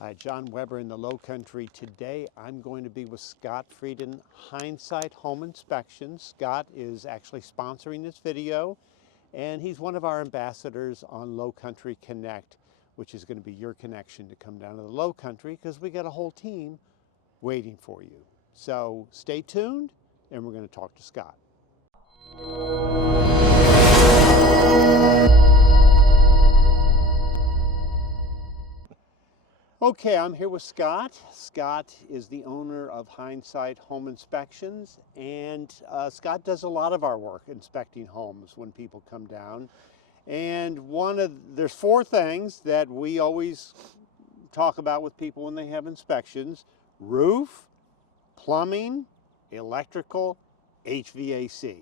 Hi, John Weber in the Lowcountry. Today I'm going to be with Scott Frieden, Hind Sight Home Inspections. Scott is actually sponsoring this video, and he's one of our ambassadors on Lowcountry Connect, which is going to be your connection to come down to the Lowcountry because we got a whole team waiting for you. So stay tuned, and we're going to talk to Scott. Okay, I'm here with Scott. Scott is the owner of Hind Sight Home Inspections, and Scott does a lot of our work inspecting homes when people come down. And there's four things that we always talk about with people when they have inspections: roof, plumbing, electrical, HVAC.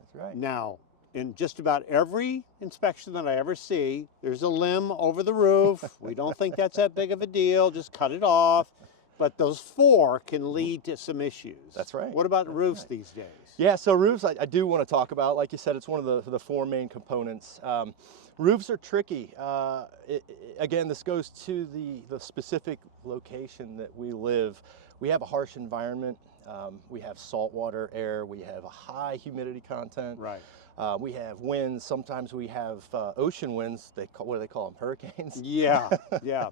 That's right. Now, in just about every inspection that I ever see, there's a limb over the roof. We don't think that's that big of a deal, just cut it off. But those four can lead to some issues. That's right. What about roofs these days? Yeah, so roofs I do want to talk about. Like you said, it's one of the four main components. Roofs are tricky. Again, this goes to the specific location that we live. We have a harsh environment. We have saltwater air. We have a high humidity content. Right. We have winds. Sometimes we have ocean winds. What do they call them? Hurricanes. Yeah, yeah.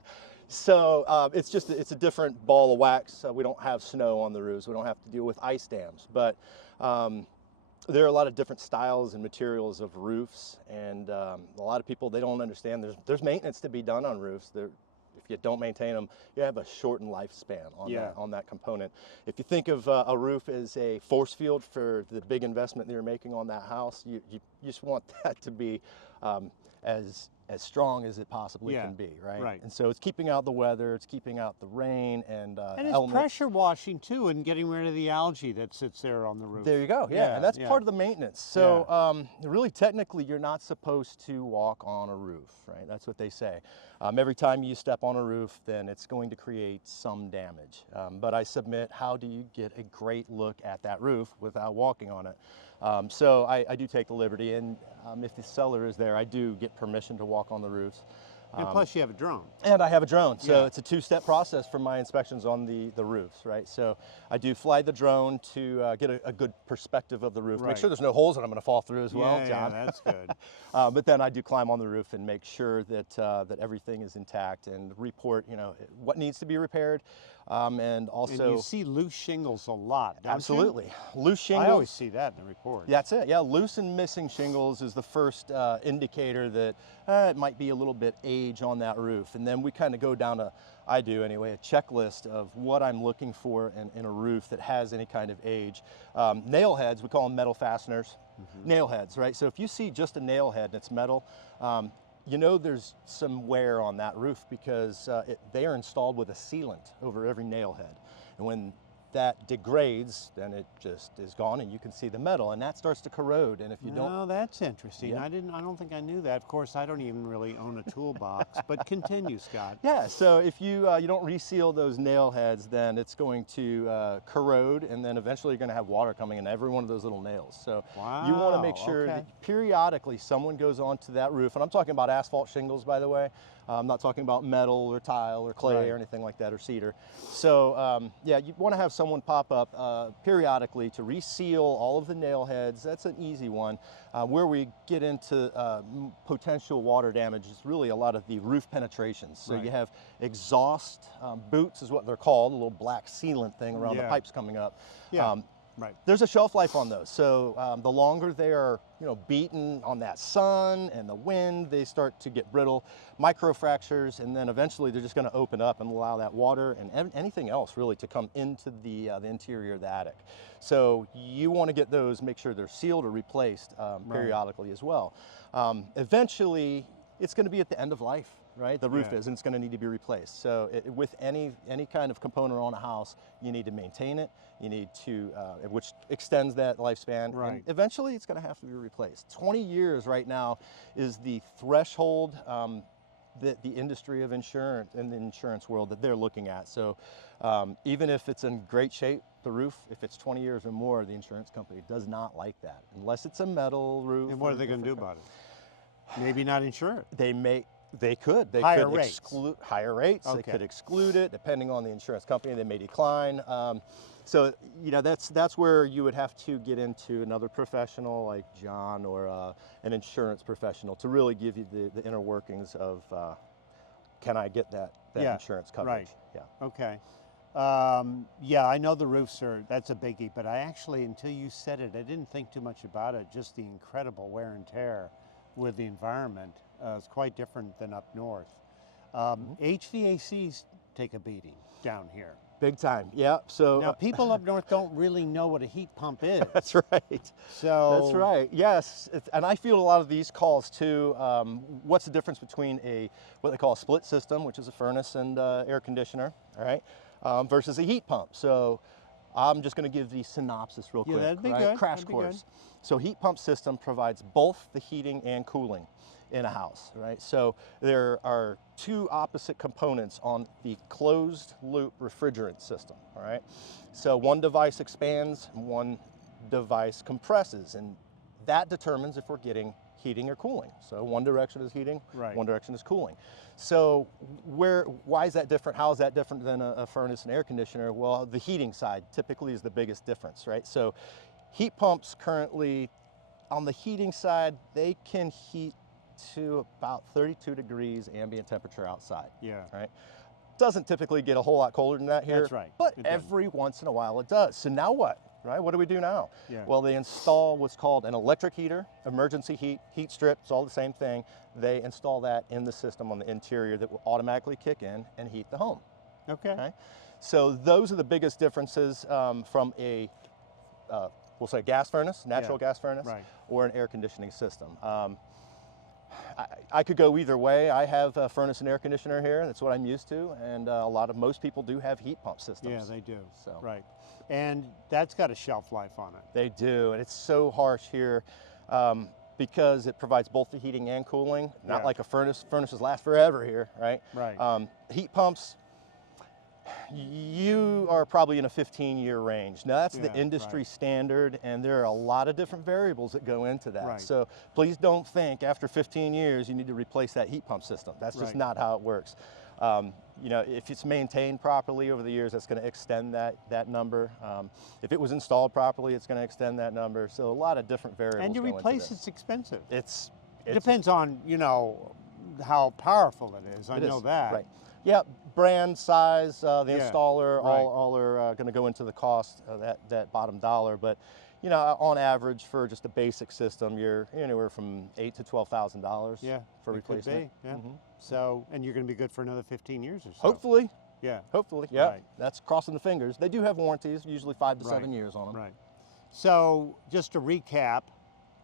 So it's a different ball of wax. We don't have snow on the roofs. We don't have to deal with ice dams. But there are a lot of different styles and materials of roofs, and a lot of people, they don't understand there's maintenance to be done on roofs. If you don't maintain them, you have a shortened lifespan on that component. If you think of a roof as a force field for the big investment that you're making on that house, you just want that to be as strong as it possibly can be, right? Right. And so it's keeping out the weather, it's keeping out the rain, and it's elements. pressure washing too, and getting rid of the algae that sits there on the roof. There you go. Yeah, and that's part of the maintenance. So really, technically, you're not supposed to walk on a roof, right? That's what they say. Every time you step on a roof, then it's going to create some damage. But I submit, how do you get a great look at that roof without walking on it? So I do take the liberty, and if the seller is there, I do get permission to walk on the roofs. And plus you have a drone. And I have a drone, so it's a two-step process for my inspections on the roofs, right? So I do fly the drone to get a good perspective of the roof, make sure there's no holes that I'm going to fall through as well, John. Yeah, that's good. But then I do climb on the roof and make sure that everything is intact and report, what needs to be repaired, and also. And you see loose shingles a lot, don't Absolutely. you? Loose shingles. I always see that in the report. That's it. Yeah, loose and missing shingles is the first indicator that it might be a little bit age on that roof. And then we kind of go down I do anyway, a checklist of what I'm looking for in a roof that has any kind of age. Nail heads, we call them metal fasteners. Nail heads, right? So if you see just a nail head and it's metal, there's some wear on that roof because they are installed with a sealant over every nail head. And when that degrades, then it just is gone, and you can see the metal, and that starts to corrode. And if you don't, oh, that's interesting. I don't think I knew that. Of course, I don't even really own a toolbox. But continue, Scott. Yeah. So if you don't reseal those nail heads, then it's going to corrode, and then eventually you're going to have water coming in every one of those little nails. So you want to make sure that periodically someone goes onto that roof, and I'm talking about asphalt shingles, by the way. I'm not talking about metal or tile or clay or anything like that, or cedar. So you want to have someone pop up periodically to reseal all of the nail heads. That's an easy one. Where we get into potential water damage is really a lot of the roof penetrations. So you have exhaust boots is what they're called, a little black sealant thing around the pipes coming up. There's a shelf life on those. So the longer they are beaten on that sun and the wind, they start to get brittle, microfractures, and then eventually they're just going to open up and allow that water and anything else really to come into the interior of the attic. So you want to get those, make sure they're sealed or replaced periodically as well. Eventually, it's going to be at the end of life. Right, the roof is, and it's going to need to be replaced. So with any kind of component on a house, you need to maintain it. You need to, which extends that lifespan. Right. And eventually, it's going to have to be replaced. 20 years right now is the threshold that the industry of insurance and the insurance world that they're looking at. So even if it's in great shape, the roof, if it's 20 years or more, the insurance company does not like that unless it's a metal roof. And what are they going to do about it? Maybe not insure it. They may. They could. They higher could rates. exclude higher rates. Okay. They could exclude it, depending on the insurance company. They may decline. So that's where you would have to get into another professional like John or an insurance professional to really give you the inner workings of can I get that insurance coverage? Right. Yeah. Okay. Yeah, I know the roofs that's a biggie, but I actually, until you said it, I didn't think too much about it. Just the incredible wear and tear with the environment is quite different than up north. HVACs take a beating down here. Big time, yeah. So now people up north don't really know what a heat pump is. That's right. So that's right. Yes, and I field a lot of these calls too. What's the difference between what they call a split system, which is a furnace and air conditioner, all right, versus a heat pump? So I'm just going to give the synopsis real quick. That'd be right? good. Crash That'd course. be good. So heat pump system provides both the heating and cooling in a house, right? So there are two opposite components on the closed loop refrigerant system, all right? So one device expands, one device compresses, and that determines if we're getting heating or cooling. So one direction is heating, right. One direction is cooling. So why is that different? How is that different than a furnace and air conditioner? Well, the heating side typically is the biggest difference, right? So heat pumps currently, on the heating side, they can heat to about 32 degrees ambient temperature outside. Yeah. Right. Doesn't typically get a whole lot colder than that here. That's right. But every once in a while it does. So now what? Right? What do we do now? Yeah. Well, they install what's called an electric heater, emergency heat strip. It's all the same thing. They install that in the system on the interior that will automatically kick in and heat the home. Okay. So those are the biggest differences from a we'll say gas furnace, natural gas furnace, right. or an air conditioning system. I could go either way. I have a furnace and air conditioner here. That's what I'm used to, and most people do have heat pump systems. Yeah, they do. So. Right, and that's got a shelf life on it. They do, and it's so harsh here because it provides both the heating and cooling. Not like a furnace. Furnaces last forever here, right? Right. Heat pumps, you are probably in a 15-year range. Now that's the industry standard, and there are a lot of different variables that go into that. Right. So please don't think after 15 years you need to replace that heat pump system. That's just not how it works. If it's maintained properly over the years, that's going to extend that number. If it was installed properly, it's going to extend that number. So a lot of different variables. And to go into replace this. It's expensive. It depends on how powerful it is. I know that. Right. Yeah, brand, size, the installer, right. all are going to go into the cost of that bottom dollar. But on average, for just a basic system, you're anywhere from $8,000 to $12,000 for replacement. Yeah. So, and you're going to be good for another 15 years or so. Hopefully. Yeah. Hopefully. Yeah. Right. That's crossing the fingers. They do have warranties, usually 5 to 7 years on them. Right. So, just to recap: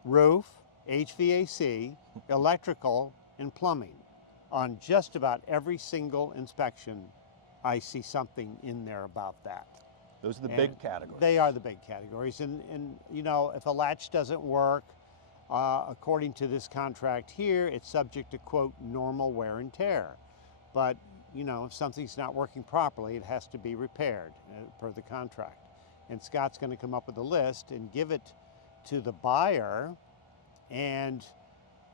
roof, HVAC, electrical, and plumbing. On just about every single inspection, I see something in there about that. Those are the big categories. They are the big categories. And if a latch doesn't work, according to this contract here, it's subject to, quote, normal wear and tear. But, if something's not working properly, it has to be repaired per the contract. And Scott's going to come up with a list and give it to the buyer, and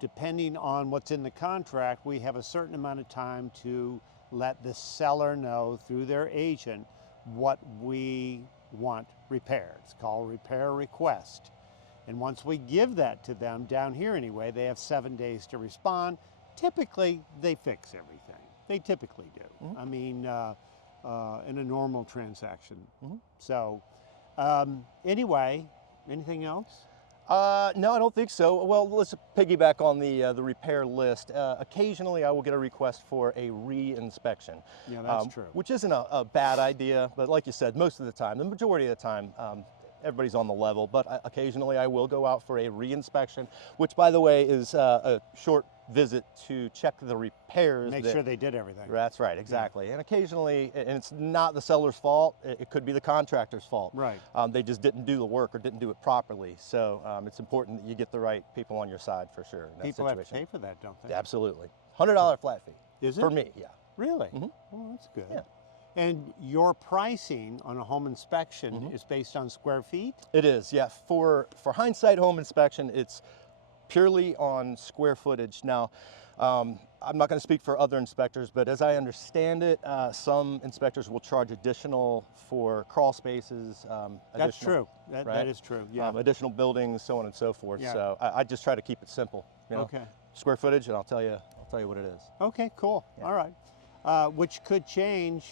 depending on what's in the contract, we have a certain amount of time to let the seller know through their agent what we want repaired. It's called repair request. And once we give that to them, down here anyway, they have 7 days to respond. Typically, they fix everything. They typically do. Mm-hmm. I mean, in a normal transaction. Mm-hmm. So, anyway, anything else? No, I don't think so. Well, let's piggyback on the repair list. Occasionally, I will get a request for a re-inspection. Yeah, that's true. Which isn't a bad idea, but like you said, most of the time, the majority of the time, everybody's on the level. But occasionally, I will go out for a re-inspection, which, by the way, is a short visit to check the repairs. Make sure they did everything. That's right, exactly. Yeah. And occasionally, and it's not the seller's fault, it could be the contractor's fault. Right. They just didn't do the work or didn't do it properly. So it's important that you get the right people on your side for sure in that People situation. have to pay for that, don't they? Absolutely. $100 flat fee. Is it? For me, yeah. Really? Mm-hmm. Well, that's good. Yeah. And your pricing on a home inspection is based on square feet? It is, yeah. For Hind Sight Home Inspection, it's purely on square footage. Now, I'm not going to speak for other inspectors, but as I understand it, some inspectors will charge additional for crawl spaces. That's true. That is true. Yeah. Additional buildings, so on and so forth. Yeah. So I just try to keep it simple. You know? Okay. Square footage, and I'll tell you what it is. Okay, cool. Yeah. All right. Which could change.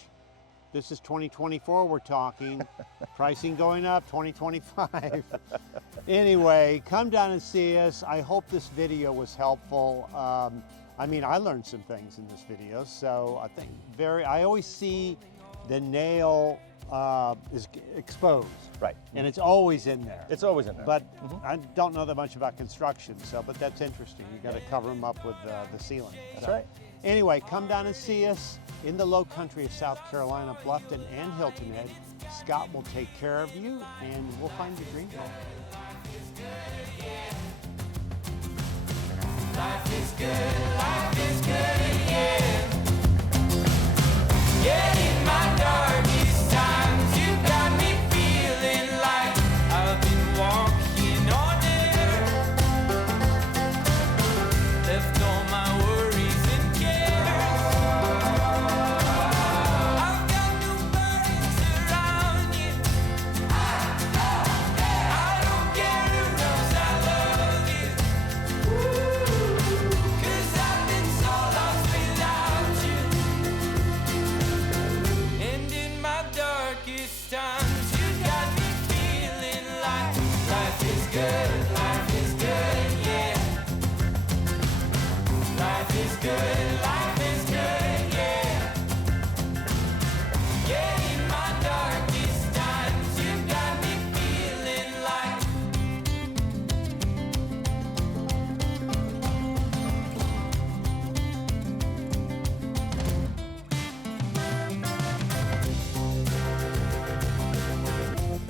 This is 2024 we're talking. Pricing going up, 2025. Anyway, come down and see us. I hope this video was helpful. I mean, I learned some things in this video, so I think I always see the nail is exposed. Right. And it's always in there. It's always in there. But I don't know that much about construction, but that's interesting. You got to cover them up with the ceiling. That's right. Anyway, come down and see us in the Lowcountry of South Carolina, Bluffton and Hilton Head. Scott will take care of you, and we'll find your dream home. Life is good, yeah.